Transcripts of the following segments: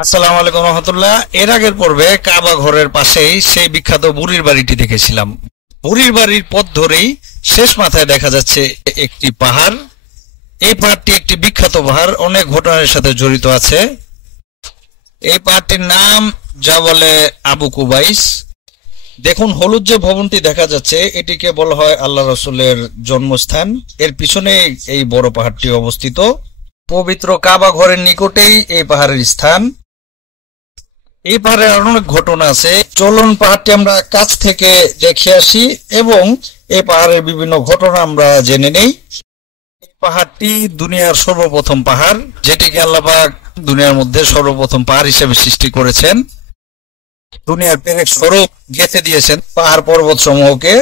আসসালামু আলাইকুম রহমতুল্লাহ। এর আগের পর্বে কাবা ঘরের পাশেই সেই বিখ্যাত বুড়ির বাড়িটি দেখেছিলাম। বুড়ির বাড়ির পথ ধরেই শেষ মাথায় দেখা যাচ্ছে একটি পাহাড়। এই পাহাড়টি একটি বিখ্যাত পাহাড়, অনেক ঘটনার সাথে জড়িত আছে। এই পাহাড়টির নাম যা বলে আবু কুবাইস। দেখুন, হলুদ যে ভবনটি দেখা যাচ্ছে এটিকে বলা হয় আল্লাহ রসুলের জন্মস্থান। এর পিছনে এই বড় পাহাড়টি অবস্থিত। পবিত্র কাবা ঘরের নিকটেই এই পাহাড়ের স্থান। এই পাহাড়ে অনেক ঘটনা আছে, চলুন পাহাড়টি আমরা কাছ থেকে দেখে আসি এবং এই পাহাড়ের বিভিন্ন ঘটনা আমরা জেনে নেই। এই পাহাড়টি দুনিয়ার সর্বপ্রথম পাহাড়, যেটিকে আল্লাহ পাক দুনিয়ার মধ্যে সর্বপ্রথম পাহাড় হিসেবে সৃষ্টি করেছেন। দুনিয়ার পেরেক স্বরূপ গেঁথে দিয়েছেন পাহাড় পর্বত সমূহকে।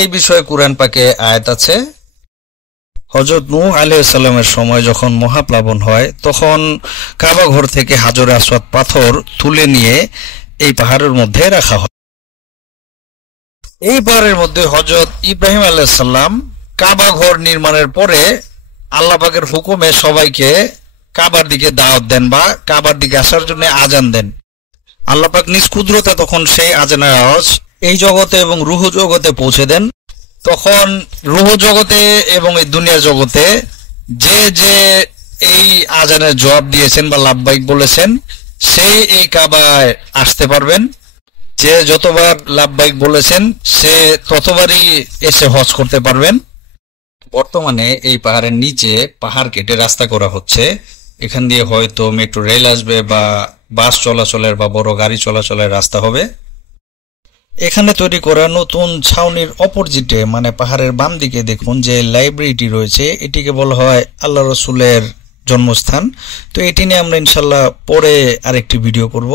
এই বিষয়ে কুরআন পাকে আয়াত আছে। হযরত নূহ আলাইহিস সালামের সময় যখন মহাপ্লাবন হয়, তখন কাবা ঘর থেকে হাজরে আসওয়াদ পাথর তুলে নিয়ে এই পাহাড়ের মধ্যে রাখা হয়। এই পাহাড়ের মধ্যে হযরত ইব্রাহিম আলাইহিস সালাম কাবা ঘর নির্মাণের পরে আল্লাহ পাকের হুকুমে সবাইকে কাবার দিকে দাওয়াত দেন বা কাবার দিকে আসার জন্য আজান দেন। আল্লাহ পাক নিজ কুদরতে তখন সেই আজানের আওয়াজ এই জগতে এবং রূহ জগতে পৌঁছে দেন। তখন রূহ জগতে এবং এই দুনিয়া জগতে যে যে এই আজানের জবাব দিয়েছেন বা লাব্বাইক বলেছেন, সেই এই কাবায় আসতে পারবেন। যে যতবার লাব্বাইক বলেছেন সে ততবারই এসে হজ করতে পারবেন। বর্তমানে এই পাহাড়ের নিচে পাহাড় কেটে রাস্তা করা হচ্ছে। এখান দিয়ে হয়তো মেট্রো রেল আসবে বা বাস চলাচলের বা বড় গাড়ি চলাচলের রাস্তা হবে। এখানে তৈরি করা নতুন ছাউনির অপোজিটে মানে পাহাড়ের বাম দিকে দেখুন যে লাইব্রেরিটি রয়েছে, এটিকে বলা হয় আল্লাহ রসুলের জন্মস্থান। তো এটি নিয়ে আমরা ইনশাল্লাহ পরে আরেকটি ভিডিও করব।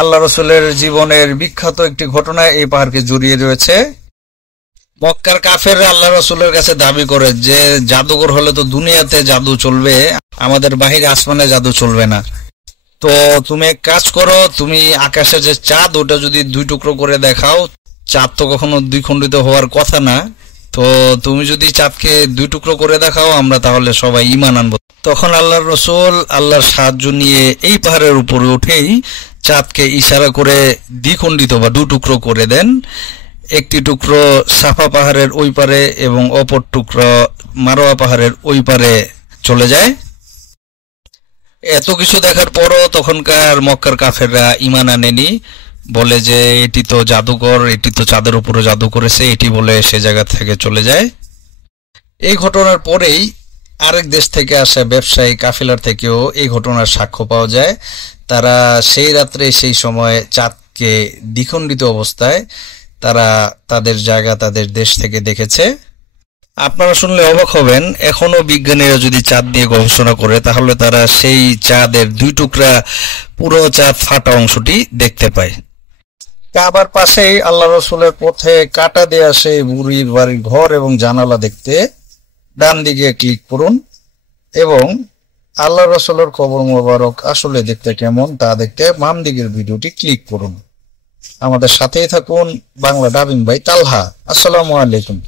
আল্লাহ রসুলের জীবনের বিখ্যাত একটি ঘটনা এই পাহাড়কে জড়িয়ে রয়েছে। মক্কার কাফেররা আল্লাহ রসুলের কাছে দাবি করে যে জাদুঘর হলে তো দুনিয়াতে জাদু চলবে, আমাদের বাহিরে আসমানে জাদু চলবে না। তো তুমি এক কাজ করো, তুমি আকাশে যে চাঁদ ওটা যদি দুই টুকরো করে দেখাও, চাঁদ তো কখনো দ্বিখণ্ডিত হওয়ার কথা না, তো তুমি যদি চাঁদকে দুই টুকরো করে দেখাও আমরা তাহলে সবাই ঈমান আনবো। তখন আল্লাহর রসুল আল্লাহর সাহায্য নিয়ে এই পাহাড়ের উপরে উঠেই চাঁদকে ইশারা করে দ্বিখণ্ডিত বা দু টুকরো করে দেন। একটি টুকরো সাফা পাহাড়ের ওই পারে এবং অপর টুকরো মারোয়া পাহাড়ের ওই পারে চলে যায়। এত কিছু দেখার পরও তখনকার মক্কার কাফেররা ঈমান আনেনি, বলে যে এটি তো জাদুকর, এটি তো চাঁদের উপরে জাদু করেছে, এটি বলে সে জায়গা থেকে চলে যায়। এই ঘটনার পরেই আরেক দেশ থেকে আসা ব্যবসায়ী কাফিলার থেকেও এই ঘটনার সাক্ষ্য পাওয়া যায়। তারা সেই রাত্রে সেই সময় চাঁদকে দ্বিখণ্ডিত অবস্থায় তারা তাদের জায়গা তাদের দেশ থেকে দেখেছে। আপনারা শুনলে অবাক হবেন, এখনো বিজ্ঞানীরা যদি চাঁদ নিয়ে গবেষণা করে তাহলে তারা সেই চাঁদের দুই টুকরা পুরো চাঁদ ফাটা অংশটি দেখতে পায়। কাবার পাশেই আল্লাহ রসুলের পথে কাটা দেয়া সেই বুড়ির বাড়ির ঘর এবং জানালা দেখতে ডান দিকে ক্লিক করুন এবং আল্লাহ রসুলের কবর মোবারক আসলে দেখতে কেমন তা দেখতে বাম দিকের ভিডিওটি ক্লিক করুন। আমাদের সাথেই থাকুন। বাংলা ডাবিং বাই তালহা। আসসালামু আলাইকুম।